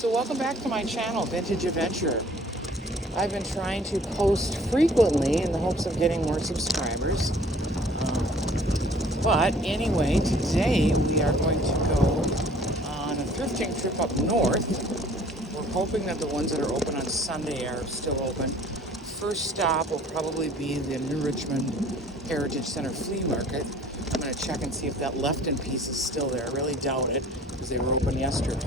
So welcome back to my channel, Vintage Adventure. I've been trying to post frequently in the hopes of getting more subscribers. But anyway, today we are going to go on a thrifting trip up north. We're hoping that the ones that are open on Sunday are still open. First stop will probably be the New Richmond Heritage Center Flea Market. I'm going to check and see if that left-in piece is still there. I really doubt it because they were open yesterday.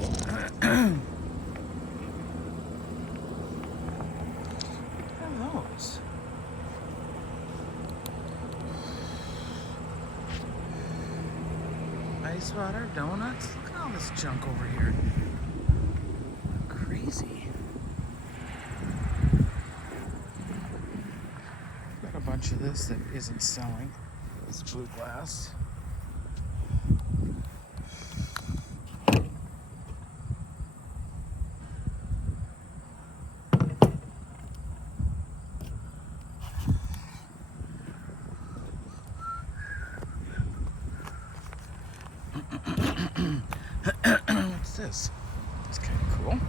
Those. Ice water, donuts. Look at all this junk over here. Crazy. Got a bunch of this that isn't selling. This blue glass. What's this? It's kind of cool.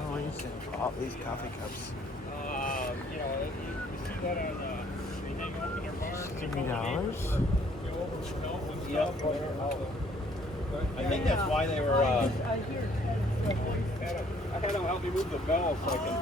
Oh, you can all these coffee cups. You see that on, they hang open their barns. $30. Yep. I think that's why they were, I had them help me move the bell so I can.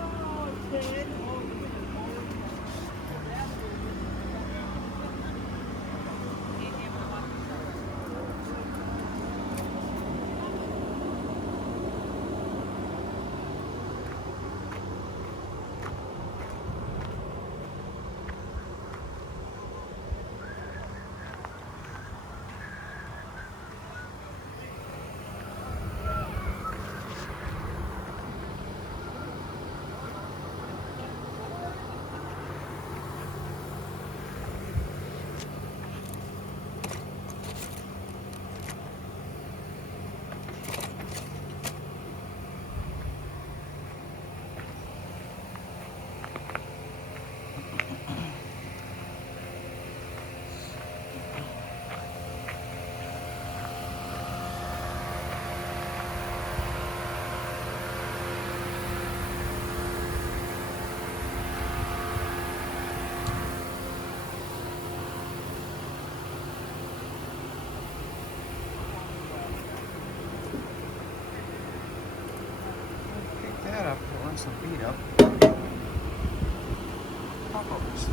Pick that up. It wants some beat up. Popovers.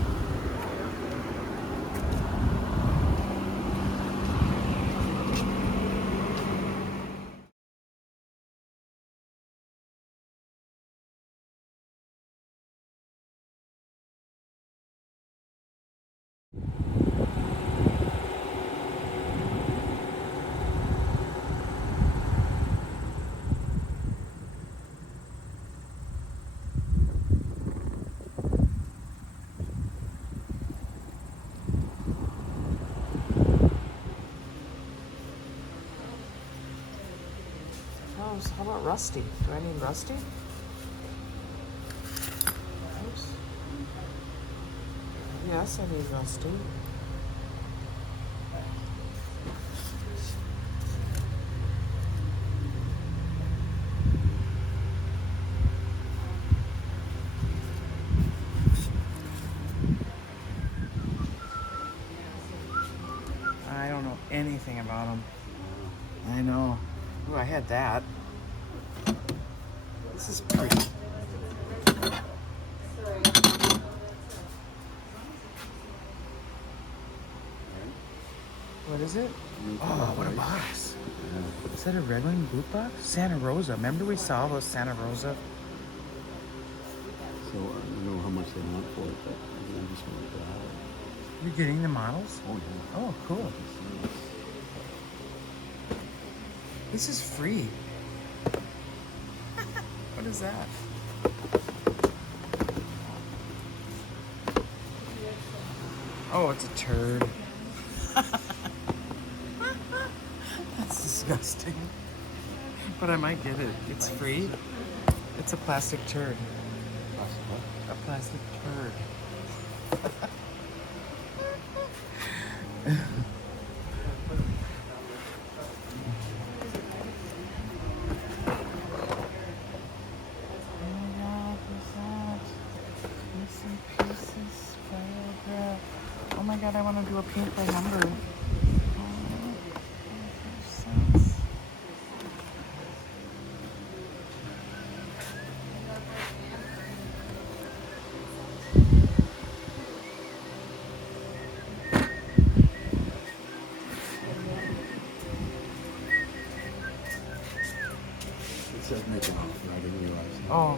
How about Rusty? Do I need Rusty? Oops. Yes, I need Rusty. I don't know anything about them. I know. Ooh, I had that. This is pretty. What is it? Oh, what a box. Is that a red one boot box? Santa Rosa. Remember we saw those Santa Rosa? So I don't know how much they want for it, but I just want to have it. You're getting the models? Oh, yeah. Oh, cool. This is free. What is that? Oh, it's a turd. That's disgusting. But I might get it. It's free. It's a plastic turd. A plastic turd. Oh my god, I want to do a paint by number. It says make an offer. I didn't realize that. Oh,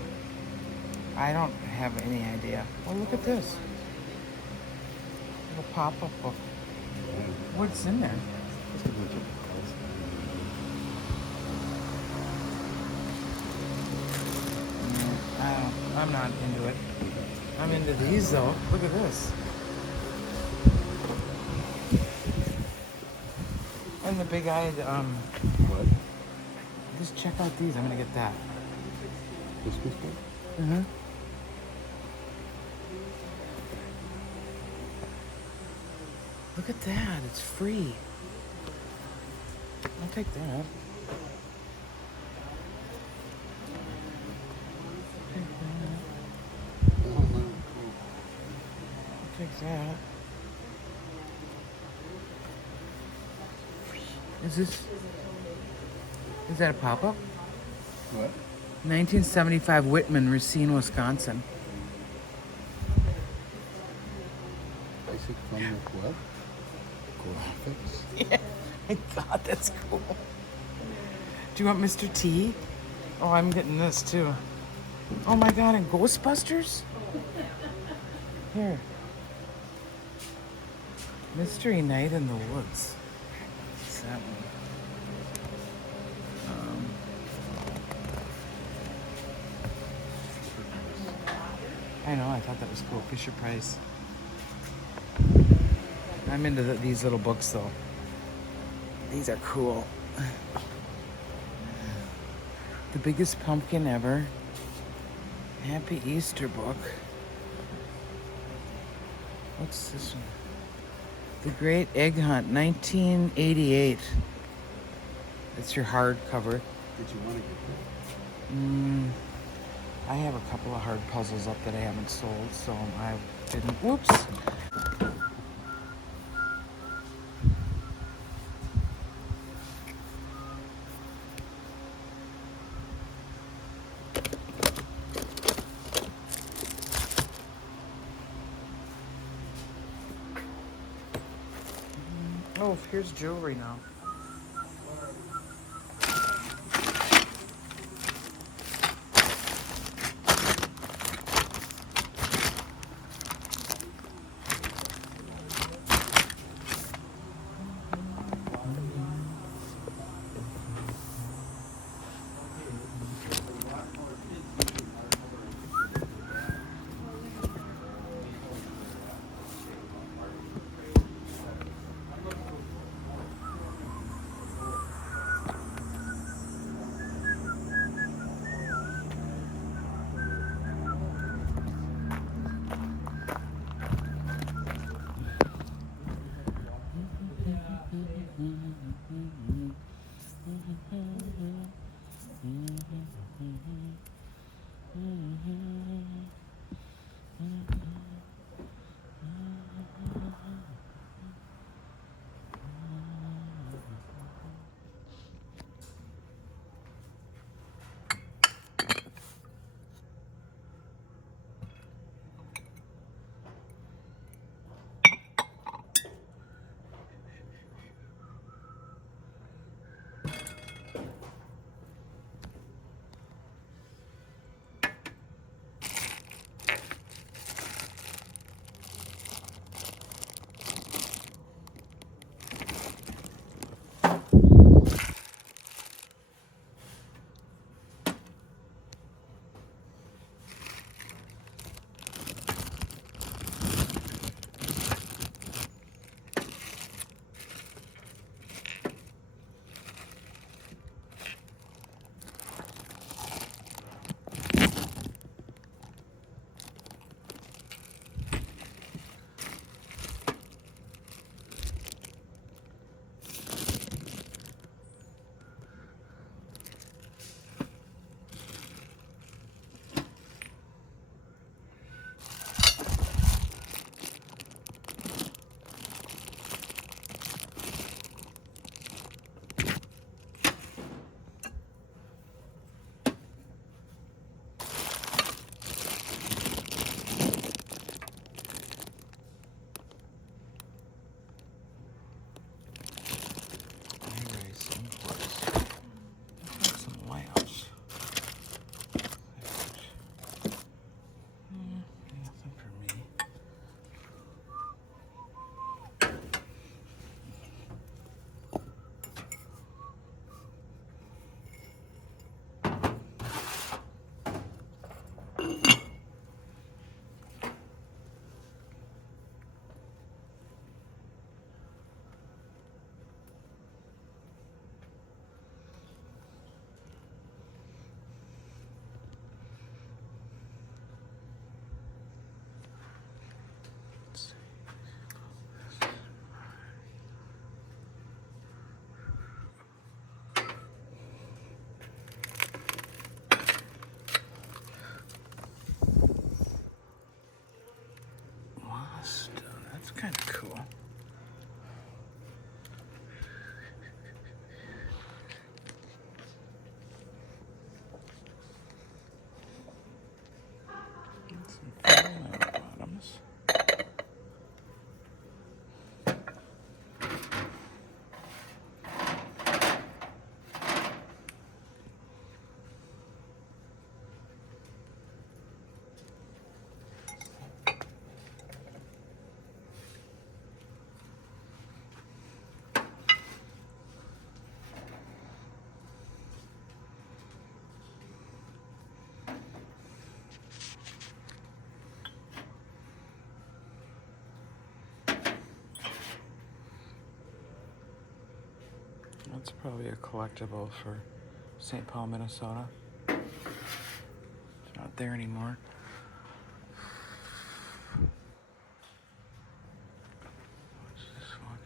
I don't have any idea. Well, look at this. Little pop-up book. What's in there? Just a bunch of files. I'm not into it. I'm into these though. Look at this. And the big-eyed, What? just check out these. I'm gonna get that. Christmas book? Mm-hmm. Look at that. It's free. I'll take that. Oh, wow, cool. I'll take that. Is that a pop-up? What? 1975 Whitman, Racine, Wisconsin. Basic fun with what? Graphics? Yeah. My God, that's cool. Do you want Mr. T? Oh, I'm getting this too. Oh my God, and Ghostbusters? Here. Mystery Night in the Woods. What's that one? I know, I thought that was cool. Fisher Price. I'm into these little books though. These are cool. The Biggest Pumpkin Ever. Happy Easter book. What's this one? The Great Egg Hunt, 1988. It's your hardcover. Did you want to get that? I have a couple of hard puzzles up that I haven't sold, so I didn't. Whoops. Oh, here's jewelry now. That's probably a collectible for St. Paul, Minnesota. It's not there anymore. What's this one?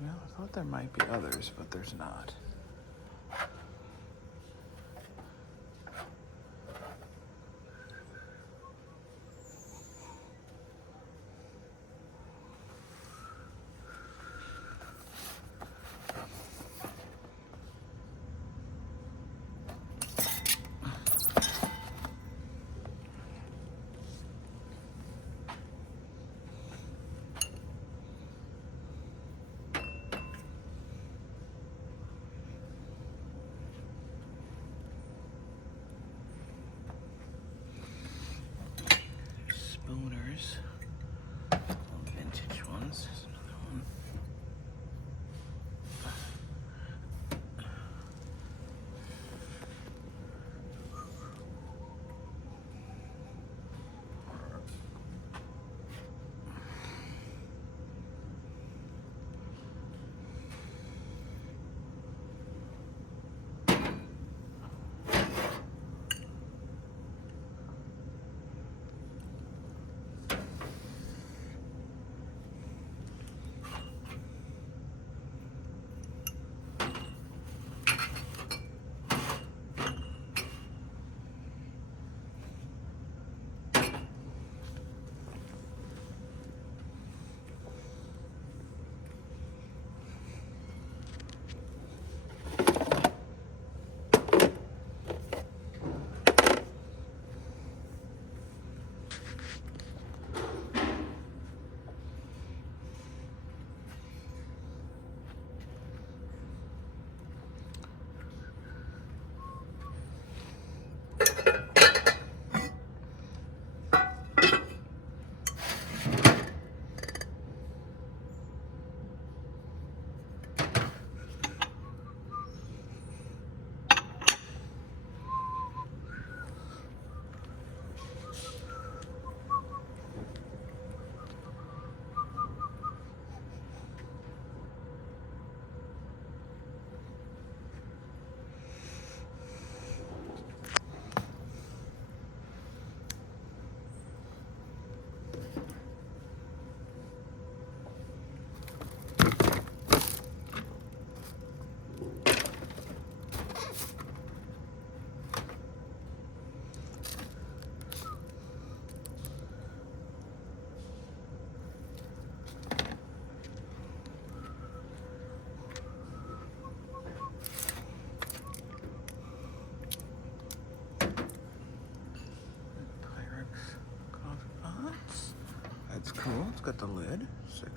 Well, I thought there might be others, but there's not. Spooners. Little vintage ones. There's another one. That's cool. It's got the lid. $6.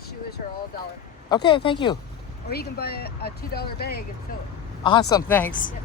shoes are all $1. Okay, thank you. Or you can buy a $2 bag and fill it. Awesome, thanks. Yep.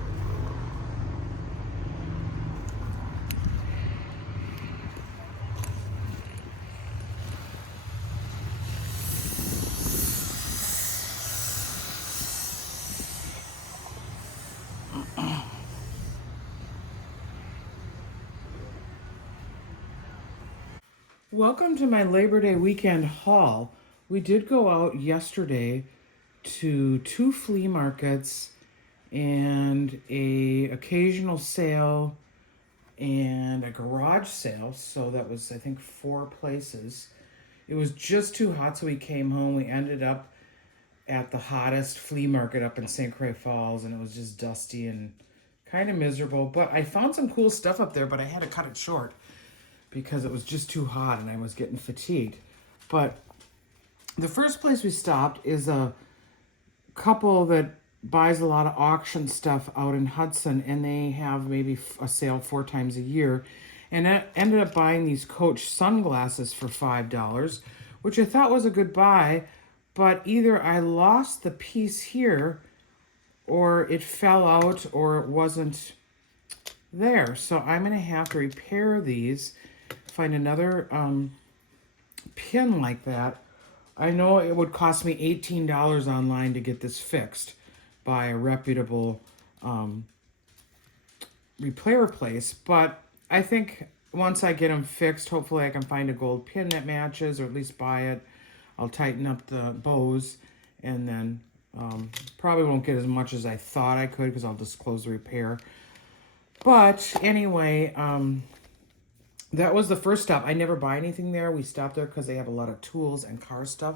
Welcome to my Labor Day weekend haul. We did go out yesterday to 2 flea markets and a occasional sale and a garage sale. So that was, I think, 4 places. It was just too hot, so we came home. We ended up at the hottest flea market up in St. Croix Falls, and it was just dusty and kind of miserable. But I found some cool stuff up there, but I had to cut it short because it was just too hot and I was getting fatigued. But the first place we stopped is a couple that buys a lot of auction stuff out in Hudson, and they have maybe a sale 4 times a year. And I ended up buying these Coach sunglasses for $5, which I thought was a good buy, but either I lost the piece here or it fell out or it wasn't there. So I'm going to have to repair these, find another pin like that. I know it would cost me $18 online to get this fixed by a reputable repair place, but I think once I get them fixed, hopefully I can find a gold pin that matches, or at least buy it. I'll tighten up the bows, and then probably won't get as much as I thought I could because I'll just close the repair. But anyway, that was the first stop. I never buy anything there. We stopped there because they have a lot of tools and car stuff.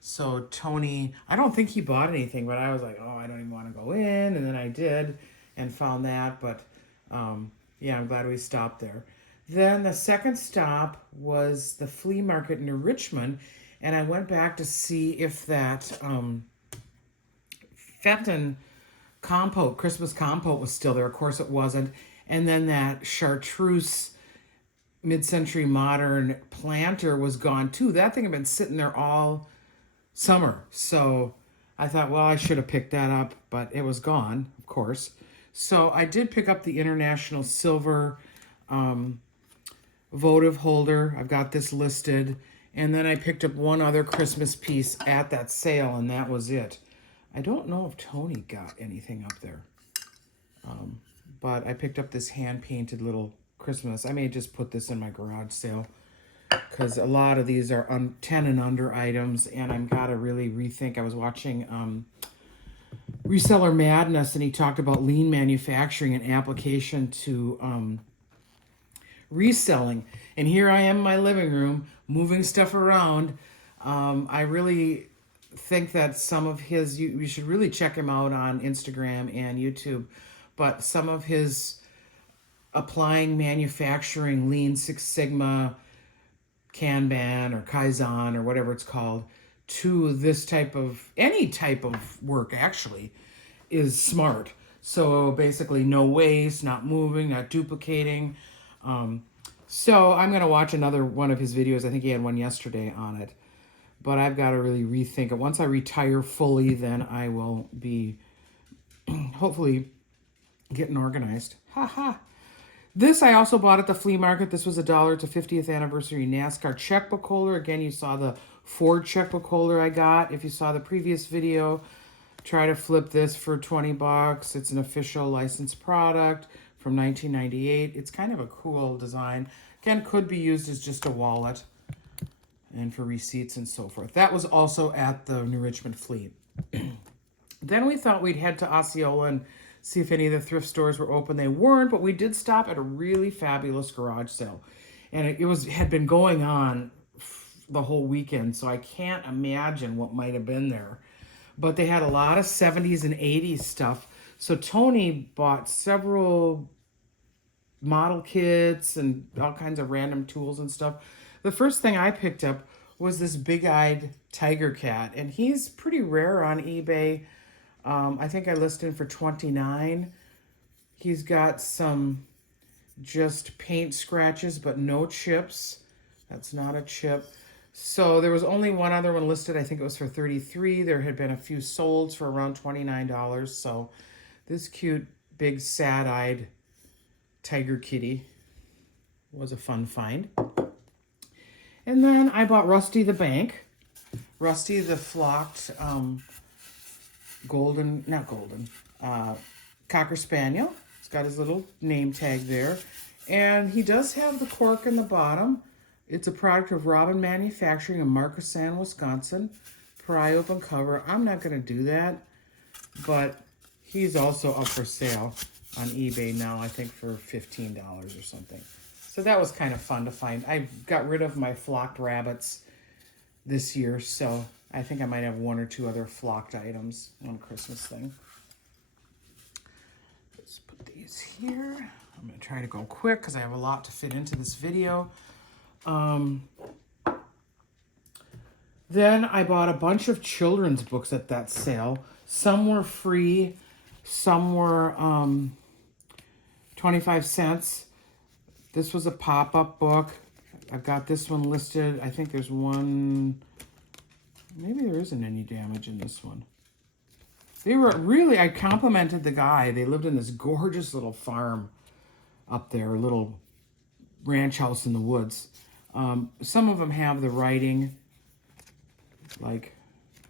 So Tony, I don't think he bought anything, but I was like, oh, I don't even want to go in. And then I did and found that. But yeah, I'm glad we stopped there. Then the second stop was the flea market in New Richmond. And I went back to see if that Fenton compote, Christmas compote, was still there. Of course it wasn't. And then that chartreuse mid-century modern planter was gone too. That thing had been sitting there all summer. So I thought, well, I should have picked that up, but it was gone, of course. So I did pick up the International Silver votive holder. I've got this listed. And then I picked up one other Christmas piece at that sale, and that was it. I don't know if Tony got anything up there. But I picked up this hand-painted little Christmas. I may just put this in my garage sale because a lot of these are 10 and under items, and I've got to really rethink. I was watching Reseller Madness, and he talked about lean manufacturing and application to reselling. And here I am in my living room moving stuff around. I really think that some of his, you should really check him out on Instagram and YouTube, but some of his applying manufacturing Lean Six Sigma, Kanban or Kaizen or whatever it's called to this type of, any type of work actually, is smart. So basically no waste, not moving, not duplicating. So I'm going to watch another one of his videos. I think he had one yesterday on it. But I've got to really rethink it. Once I retire fully, then I will be hopefully getting organized. Ha ha. This I also bought at the flea market. This was $1. It's a 50th anniversary NASCAR checkbook holder. Again, you saw the Ford checkbook holder I got. If you saw the previous video, try to flip this for $20. It's an official licensed product from 1998. It's kind of a cool design. Again, could be used as just a wallet and for receipts and so forth. That was also at the New Richmond Flea. Then we thought we'd head to Osceola and see if any of the thrift stores were open. They weren't, but we did stop at a really fabulous garage sale. And it had been going on the whole weekend, so I can't imagine what might have been there. But they had a lot of 70s and 80s stuff. So Tony bought several model kits and all kinds of random tools and stuff. The first thing I picked up was this big-eyed tiger cat, and he's pretty rare on eBay. I think I listed him for $29. He's got some just paint scratches, but no chips. That's not a chip. So there was only one other one listed. I think it was for $33. There had been a few sold for around $29. So this cute, big, sad-eyed tiger kitty was a fun find. And then I bought Rusty the Bank. Rusty the flocked Cocker Spaniel. It's got his little name tag there. And he does have the cork in the bottom. It's a product of Robin Manufacturing in Markesan, Wisconsin. Pry open cover. I'm not going to do that, but he's also up for sale on eBay now, I think for $15 or something. So that was kind of fun to find. I got rid of my flocked rabbits this year, so I think I might have one or two other flocked items on Christmas thing. Let's put these here. I'm going to try to go quick because I have a lot to fit into this video. Then I bought a bunch of children's books at that sale. Some were free, some were 25 cents. This was a pop-up book. I've got this one listed. I think there's one, maybe there isn't any damage in this one. They were really, I complimented the guy. They lived in this gorgeous little farm up there, a little ranch house in the woods. Some of them have the writing, like,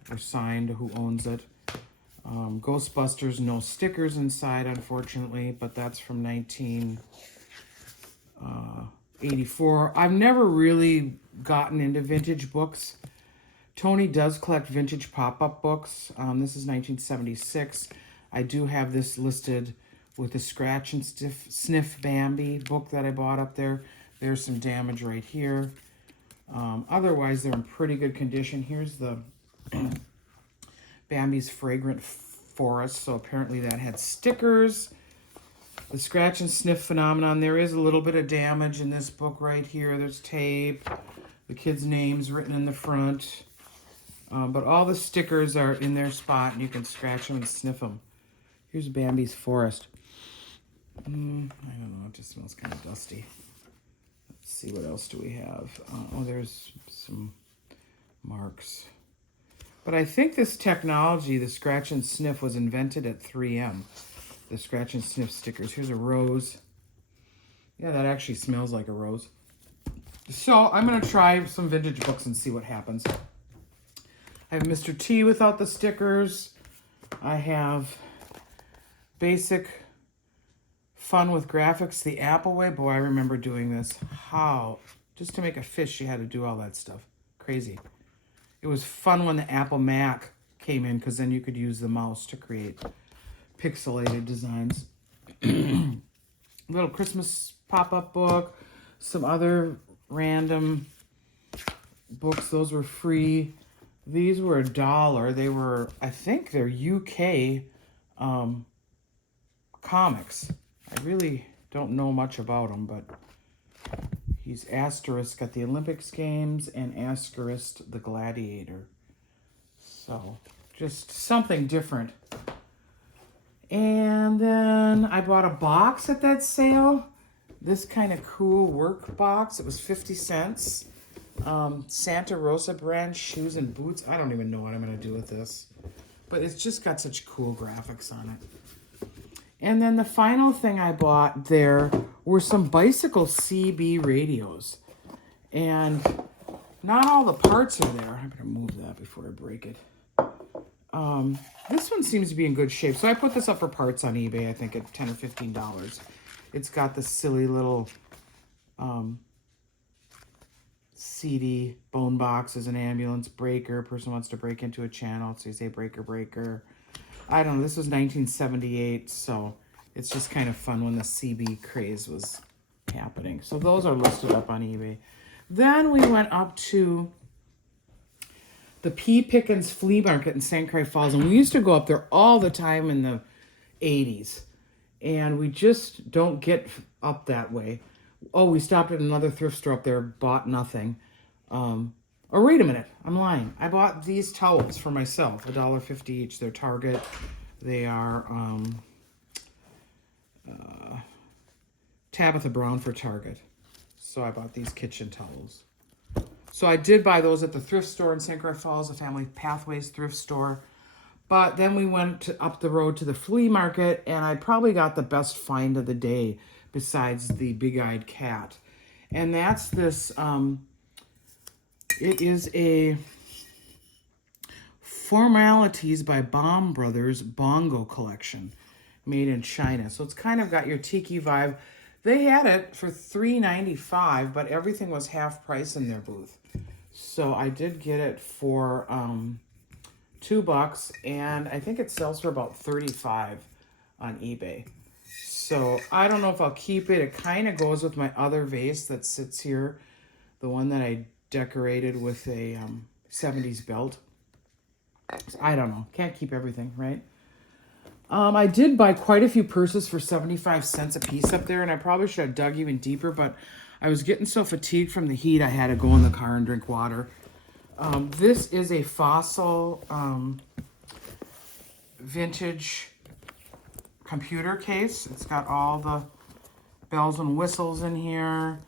or signed who owns it. Ghostbusters, no stickers inside, unfortunately, but that's from 1984. I've never really gotten into vintage books. Tony does collect vintage pop-up books. This is 1976. I do have this listed with the Scratch and Sniff Bambi book that I bought up there. There's some damage right here. Otherwise, they're in pretty good condition. Here's the Bambi's Fragrant Forest. So apparently that had stickers. The Scratch and Sniff Phenomenon. There is a little bit of damage in this book right here. There's tape. The kids' names written in the front. But all the stickers are in their spot, and you can scratch them and sniff them. Here's Bambi's Forest. I don't know. It just smells kind of dusty. Let's see, what else do we have? Oh, there's some marks. But I think this technology, the scratch and sniff, was invented at 3M. The scratch and sniff stickers. Here's a rose. Yeah, that actually smells like a rose. So I'm going to try some vintage books and see what happens. I have Mr. T without the stickers. I have Basic Fun with Graphics, the Apple Way. Boy, I remember doing this. How? Just to make a fish, you had to do all that stuff. Crazy. It was fun when the Apple Mac came in, because then you could use the mouse to create pixelated designs. Little Christmas pop-up book. Some other random books. Those were free. These were $1. They were, I think they're UK comics. I really don't know much about them, but he's Asterisk at the Olympics Games and Asterisk the Gladiator. So, just something different. And then I bought a box at that sale. This kind of cool work box. It was 50 cents. Santa Rosa brand shoes and boots. I don't even know what I'm going to do with this. But it's just got such cool graphics on it. And then the final thing I bought there were some bicycle CB radios. And not all the parts are there. I'm going to move that before I break it. This one seems to be in good shape. So I put this up for parts on eBay, I think at $10 or $15. It's got the silly little CD, bone boxes, an ambulance, breaker. Person wants to break into a channel, so you say breaker, breaker. I don't know. This was 1978, so it's just kind of fun when the CB craze was happening. So those are listed up on eBay. Then we went up to the P. Pickens Flea Market in St. Croix Falls, and we used to go up there all the time in the 80s, and we just don't get up that way. Oh, we stopped at another thrift store up there, bought nothing. Or wait a minute, I'm lying. I bought these towels for myself, $1.50 each. They're Target. They are Tabitha Brown for Target. So I bought these kitchen towels. So I did buy those at the thrift store in St. Croix Falls, the Family Pathways thrift store. But then we went up the road to the flea market, and I probably got the best find of the day besides the big-eyed cat. And that's this, it is a Formalities by Baum Brothers Bongo collection made in China. So it's kind of got your tiki vibe. They had it for $3.95, but everything was half price in their booth. So I did get it for $2, and I think it sells for about $35 on eBay. So I don't know if I'll keep it. It kind of goes with my other vase that sits here, the one that I decorated with a 70s belt. I don't know. Can't keep everything, right? I did buy quite a few purses for 75 cents a piece up there, and I probably should have dug even deeper, but I was getting so fatigued from the heat, I had to go in the car and drink water. This is a Fossil vintage computer case. It's got all the bells and whistles in here,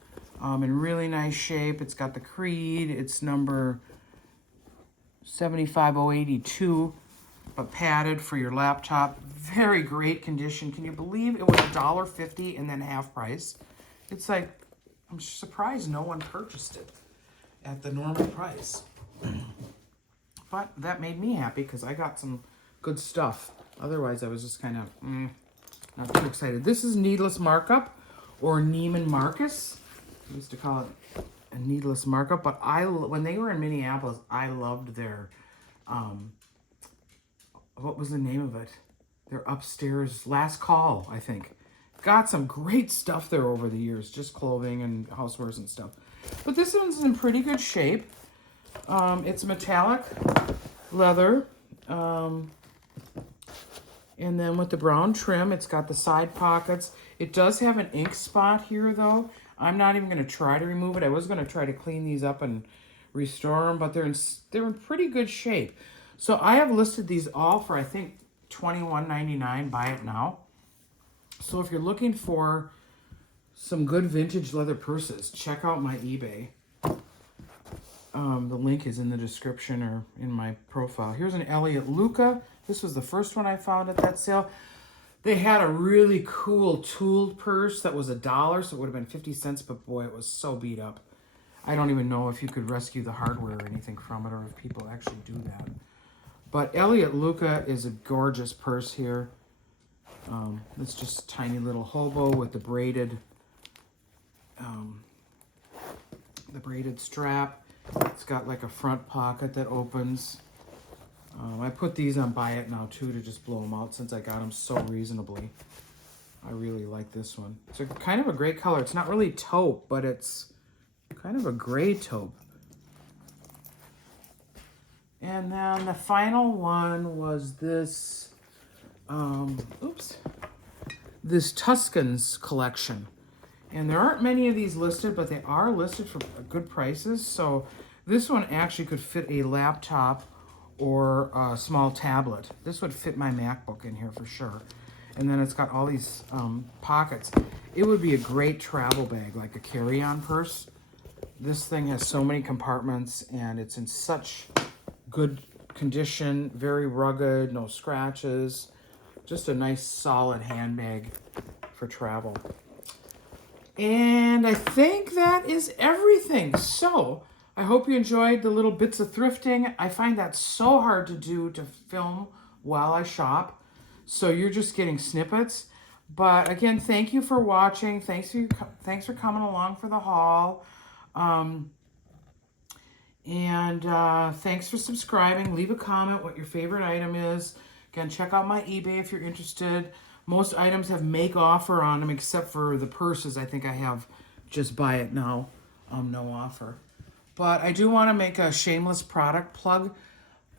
in really nice shape. It's got the Creed. It's number 75082, but padded for your laptop. Very great condition. Can you believe it was $1.50 and then half price? It's like, I'm surprised no one purchased it at the normal price. But that made me happy because I got some good stuff. Otherwise, I was just kind of not too excited. This is Needless Markup, or Neiman Marcus. I used to call it a Needless Markup, but when they were in Minneapolis, I loved their, what was the name of it? Their upstairs, Last Call, I think. Got some great stuff there over the years, just clothing and housewares and stuff. But this one's in pretty good shape. It's metallic leather, and then with the brown trim, it's got the side pockets. It does have an ink spot here, though. I'm not even going to try to remove it. I was going to try to clean these up and restore them, but they're in pretty good shape. So I have listed these all for, I think, $21.99. Buy it now. So if you're looking for some good vintage leather purses, check out my eBay. The link is in the description or in my profile. Here's an Elliott Luca. This was the first one I found at that sale. They had a really cool tooled purse that was $1, so it would have been 50 cents, but boy, it was so beat up. I don't even know if you could rescue the hardware or anything from it, or if people actually do that. But Elliott Luca is a gorgeous purse here. It's just a tiny little hobo with the braided strap. It's got like a front pocket that opens. I put these on Buy It Now too to just blow them out since I got them so reasonably. I really like this one. It's kind of a great color. It's not really taupe, but it's kind of a gray taupe. And then the final one was this, this Tuscans collection. And there aren't many of these listed, but they are listed for good prices. So this one actually could fit a laptop or a small tablet. This would fit my MacBook in here for sure. And then it's got all these pockets. It would be a great travel bag, like a carry-on purse. This thing has so many compartments, and it's in such good condition, very rugged, no scratches. Just a nice, solid handbag for travel. And I think that is everything. So I hope you enjoyed the little bits of thrifting. I find that so hard to do, to film while I shop. So you're just getting snippets. But again, thank you for watching. Thanks for coming along for the haul. Thanks for subscribing. Leave a comment what your favorite item is. Again, check out my eBay if you're interested. Most items have make offer on them, except for the purses. I think I have just Buy It Now, no offer. But I do want to make a shameless product plug.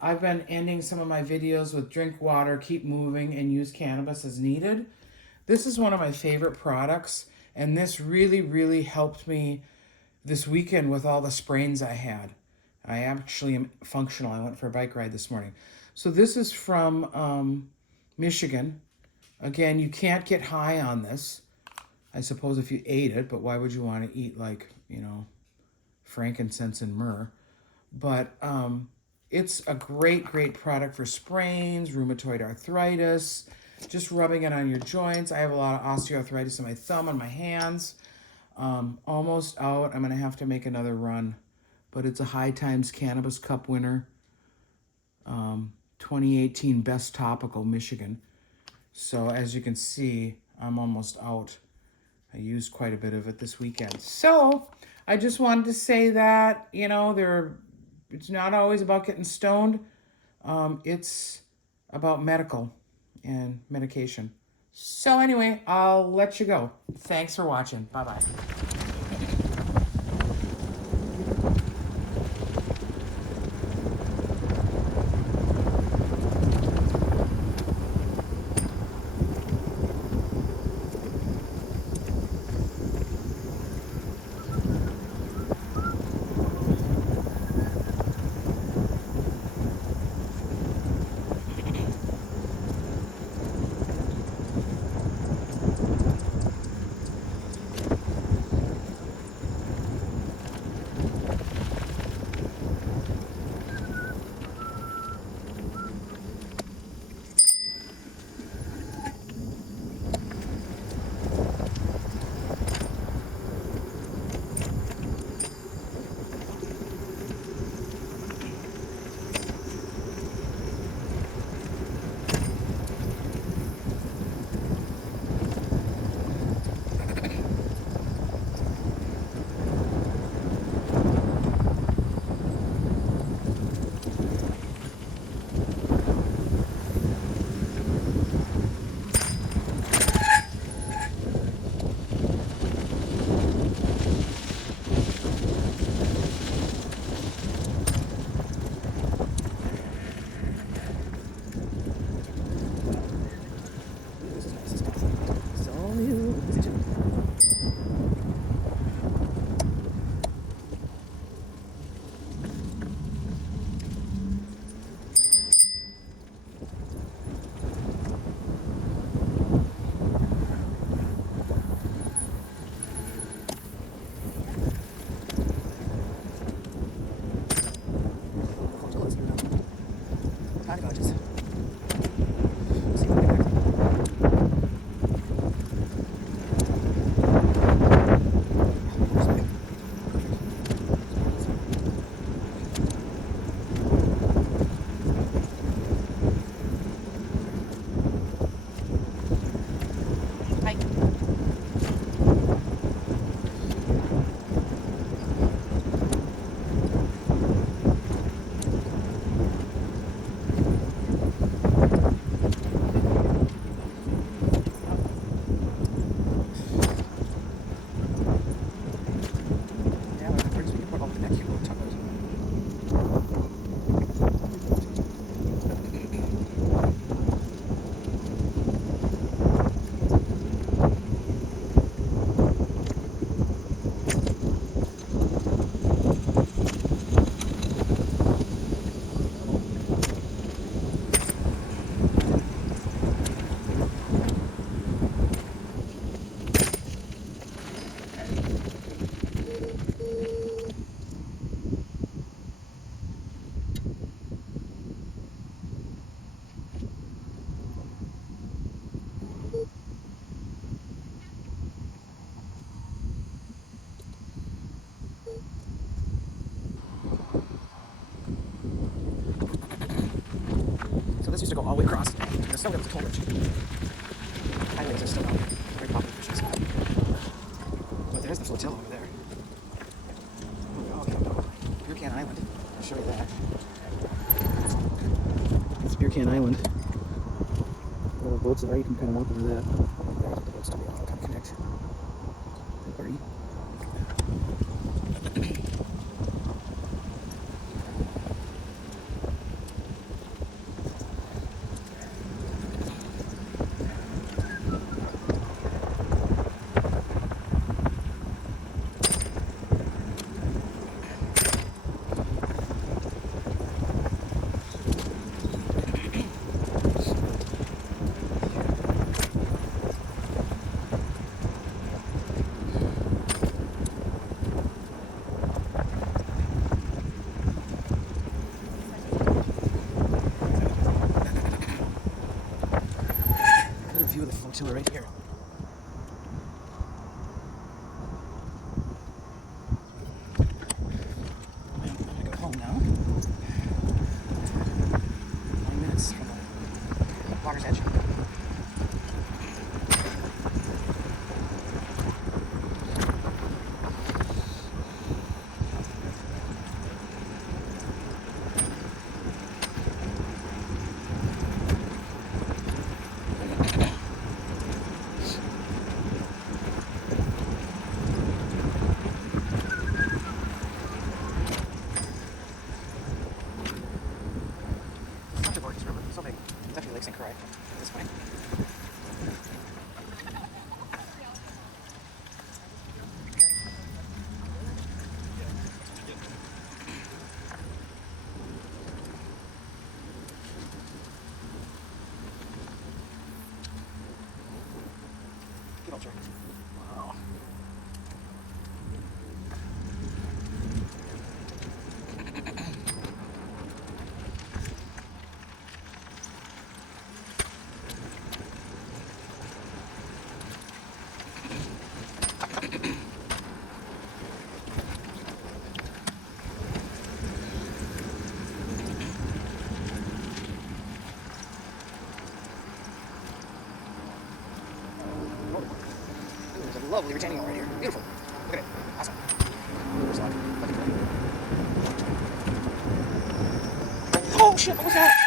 I've been ending some of my videos with drink water, keep moving, and use cannabis as needed. This is one of my favorite products, and this really, really helped me this weekend with all the sprains I had. I actually am functional. I went for a bike ride this morning. So this is from Michigan. Again, you can't get high on this. I suppose if you ate it, but why would you want to eat, like, frankincense and myrrh. But it's a great, great product for sprains, rheumatoid arthritis, just rubbing it on your joints. I have a lot of osteoarthritis in my thumb and my hands. Almost out. I'm going to have to make another run. But it's a High Times Cannabis Cup winner. 2018 Best Topical, Michigan. So as you can see, I'm almost out. I used quite a bit of it this weekend. So I just wanted to say that, you know, it's not always about getting stoned. It's about medical and medication. So anyway, I'll let you go. Thanks for watching. Bye-bye. This used to go all the way across. The stone was a toll bridge. Highways are still out. Very popular fishes. But there's the flotilla over there. Okay, Beer Can Island. I'll show you that. It's Beer Can Island. Little boats there, you can kind of walk over that. There's the boats to be able to kind of connect. Party. to it right here. I'm gonna go home now. 9 minutes from the water's edge. So big. It's actually Lake St. Croix at this point. Good old jerk. Wow. There's a lovely retaining wall right here. Beautiful. Look at it. Awesome. First log. Looking for it. Oh shit, what was that?